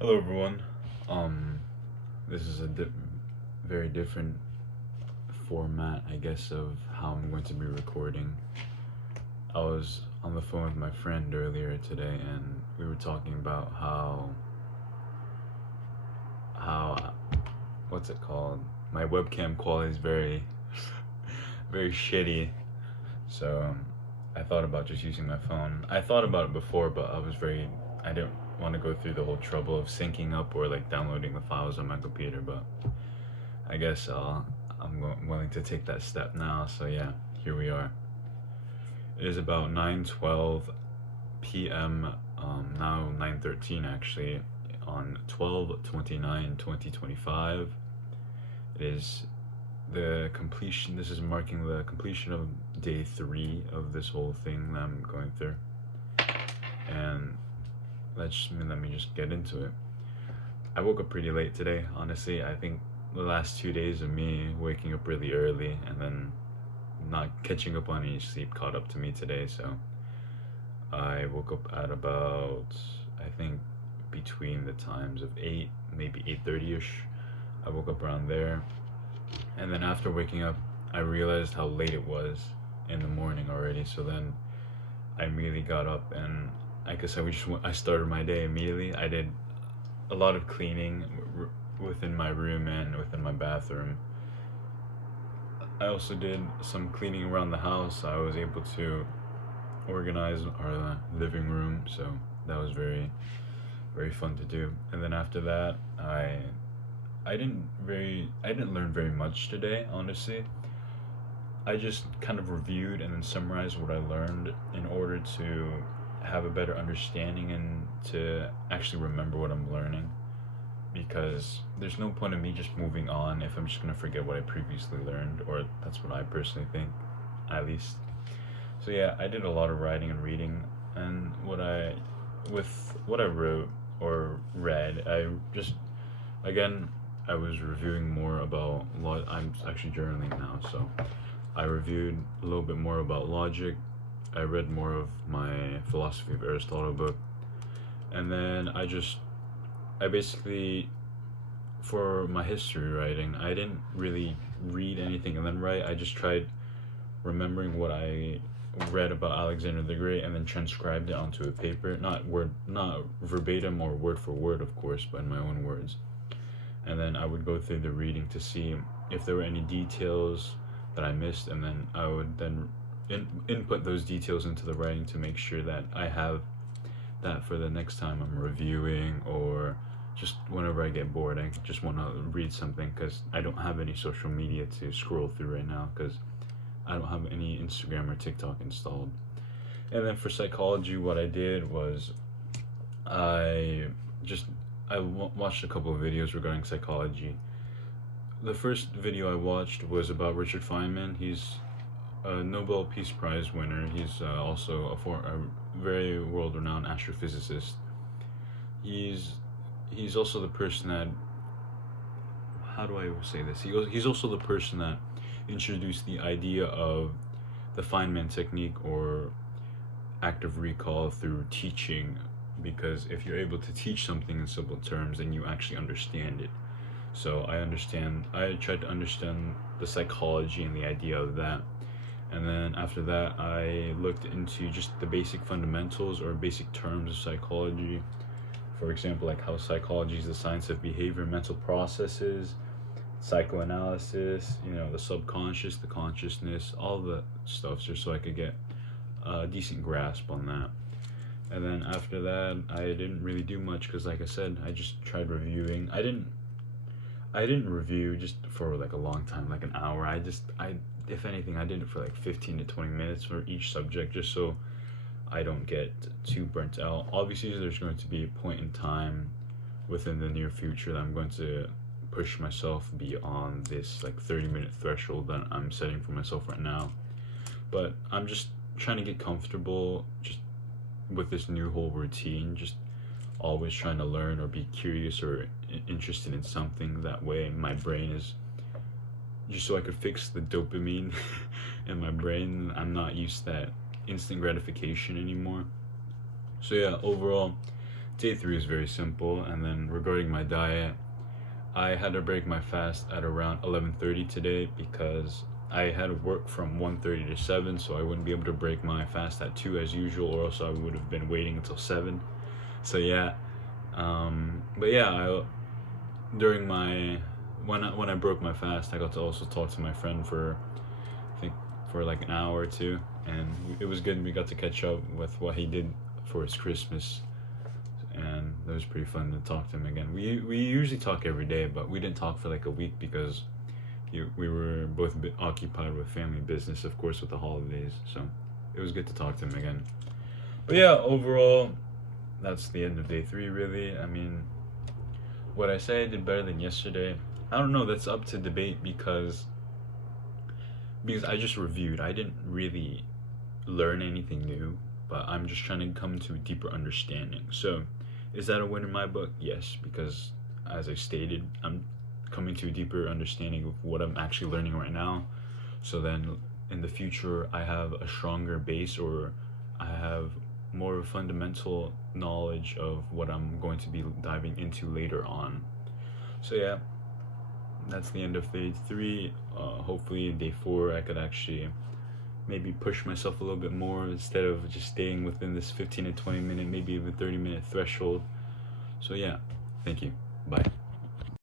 Hello everyone. This is a very different format, I guess, of how I'm going to be recording. I was on the phone with my friend earlier today, and we were talking about how what's it called? My webcam quality is very very shitty. So I thought about just using my phone. I thought about it before, but I didn't want to go through the whole trouble of syncing up or like downloading the files on my computer. But I guess willing to take that step now. So yeah, here we are. It is about 9:12 p.m. Now 9:13 actually on 12/29/2025. It is the completion. This is marking the completion of day 3 of this whole thing that I'm going through. And let me just get into it. I woke up pretty late today, honestly. I think the last 2 days of me waking up really early and then not catching up on any sleep caught up to me today. So I woke up at about, I think, between the times of 8, maybe 8:30ish. I woke up around there. And then after waking up, I realized how late it was in the morning already. So then I immediately got up, and like I said, I started my day immediately. I did a lot of cleaning within my room and within my bathroom. I also did some cleaning around the house. I was able to organize our living room, so that was very, very fun to do. And then after that, I didn't learn very much today, honestly. I just kind of reviewed and then summarized what I learned in order to have a better understanding and to actually remember what I'm learning, because there's no point in me just moving on if I'm just gonna forget what I previously learned, or that's what I personally think, at least. So yeah, I did a lot of writing and reading, and with what I wrote or read, I was reviewing more about I'm actually journaling now, so I reviewed a little bit more about logic. I read more of my Philosophy of Aristotle book, and then I basically, for my history writing, I didn't really read anything and then write. I just tried remembering what I read about Alexander the Great and then transcribed it onto a paper, not verbatim or word for word, of course, but in my own words. And then I would go through the reading to see if there were any details that I missed, and then I would then input those details into the writing to make sure that I have that for the next time I'm reviewing, or just whenever I get bored, I just want to read something, because I don't have any social media to scroll through right now, because I don't have any Instagram or TikTok installed. And then for psychology, what I did was I watched a couple of videos regarding psychology. The first video I watched was about Richard Feynman. He's a Nobel Peace Prize winner. He's also a very world-renowned astrophysicist. He's also the person that, how do I say this? He's also the person that introduced the idea of the Feynman technique, or active recall through teaching, because if you're able to teach something in simple terms, then you actually understand it. So I tried to understand the psychology and the idea of that. And then after that, I looked into just the basic fundamentals or basic terms of psychology. For example, like how psychology is the science of behavior, mental processes, psychoanalysis, the subconscious, the consciousness, all the stuff, just so I could get a decent grasp on that. And then after that, I didn't really do much, because like I said, I just tried reviewing. I didn't review just for like a long time, like an hour. If anything, I did it for like 15 to 20 minutes for each subject, just so I don't get too burnt out. Obviously, there's going to be a point in time within the near future that I'm going to push myself beyond this like 30-minute threshold that I'm setting for myself right now. But I'm just trying to get comfortable just with this new whole routine, just always trying to learn or be curious or interested in something. That way my brain is, just so I could fix the dopamine in my brain. I'm not used to that instant gratification anymore. So yeah, overall, day 3 is very simple. And then regarding my diet, I had to break my fast at around 11:30 today because I had to work from 1:30 to 7, so I wouldn't be able to break my fast at 2 as usual, or else I would have been waiting until 7. So yeah, but yeah, during my when I broke my fast, I got to also talk to my friend for, I think, for like an hour or two, and it was good. We got to catch up with what he did for his Christmas, and it was pretty fun to talk to him again. We usually talk every day, but we didn't talk for like a week because we were both a bit occupied with family business, of course, with the holidays. So it was good to talk to him again. But yeah, overall, that's the end of day 3, really. I mean, would I say I did better than yesterday? I don't know. That's up to debate because I just reviewed. I didn't really learn anything new, but I'm just trying to come to a deeper understanding. So, is that a win in my book? Yes, because as I stated, I'm coming to a deeper understanding of what I'm actually learning right now. So then in the future, I have a stronger base, or I have more of a fundamental knowledge of what I'm going to be diving into later on. So yeah, that's the end of day 3. Hopefully in day 4 I could actually maybe push myself a little bit more instead of just staying within this 15 to 20 minute, maybe even 30-minute threshold. So yeah, thank you. Bye.